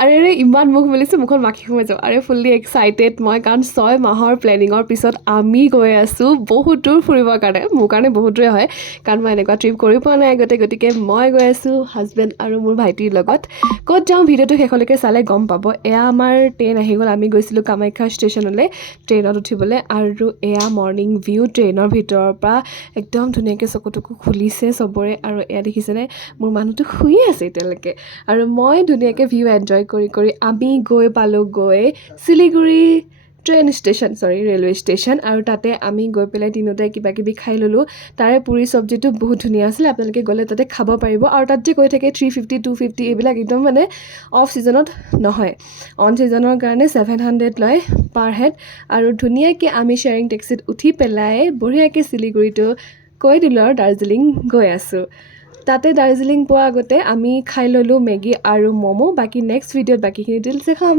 আৰে ইমান মুখ মেলিছোঁ মুখত মাখি সোমাই যাওঁ আৰে ফুল্লি এক্সাইটেড মই কাৰণ 6 মাহৰ প্লেনিঙৰ পিছত আমি গৈ আছোঁ বহুত দূৰ ফুৰিবৰ কাৰণে মোৰ কাৰণে বহুত দূৰে হয় কাৰণ মই এনেকুৱা ট্ৰিপ কৰি পোৱা নাই আগতে গতিকে মই গৈ আছোঁ হাজবেণ্ড আৰু মোৰ ভাইটিৰ লগত ক'ত যাওঁ ভিডিঅ'টো শেষলৈকে চালে গম পাব এয়া আমাৰ ট্ৰেইন আহি গ'ল আমি গৈছিলোঁ কামাখ্যা ষ্টেচনলৈ ট্ৰেইনত উঠিবলৈ আৰু এয়া মৰ্ণিং ভিউ ট্ৰেইনৰ ভিতৰৰ পৰা একদম ধুনীয়াকৈ চকুটকু খুলিছে চবৰে আৰু এয়া দেখিছেনে মোৰ মানুহটো শুই আছে এতিয়ালৈকে আৰু মই ধুনীয়াকৈ ভিউ এনজয় কৰি আমি গৈ পালোঁগৈ শিলিগুৰি ৰেলৱে ষ্টেচন আৰু তাতে আমি গৈ পেলাই তিনিওটাই কিবাকিবি খাই ল'লোঁ তাৰে পুৰি চব্জিটো বহুত ধুনীয়া আছিলে আপোনালোকে গ'লে তাতে খাব পাৰিব আৰু তাত যে কৈ থাকে 350 250 এইবিলাক একদম মানে অফ ছিজনত নহয় অন ছিজনৰ কাৰণে 700 লয় পাৰ হেড আৰু ধুনীয়াকৈ আমি শ্বেয়াৰিং টেক্সিত উঠি পেলাই বঢ়িয়াকৈ শিলিগুৰিটো কৈ দিলোঁ আৰু দাৰ্জিলিং গৈ আছোঁ তাতে দাৰ্জিলিং পোৱাৰ আগতে আমি খাই ল'লোঁ মেগী আৰু ম'ম' বাকী নেক্সট ভিডিঅ'ত বাকীখিনি ডিটেইলছ দেখাম